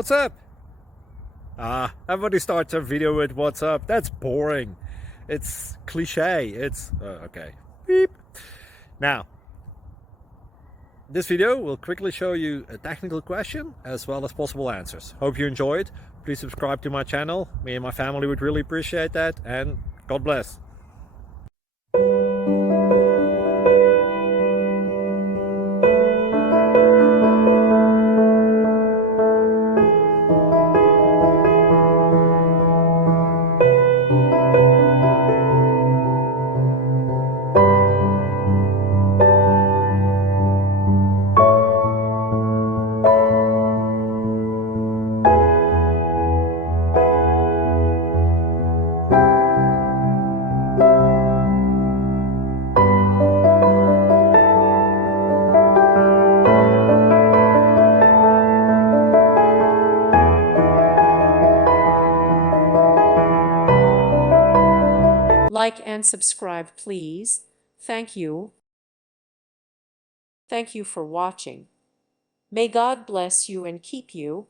What's up? Everybody starts a video with what's up. That's boring. It's cliche. It's okay. Beep. Now, this video will quickly show you a technical question as well as possible answers. Hope you enjoyed. Please subscribe to my channel. Me and my family would really appreciate that, and God bless. Like and subscribe, please. Thank you. Thank you for watching. May God bless you and keep you.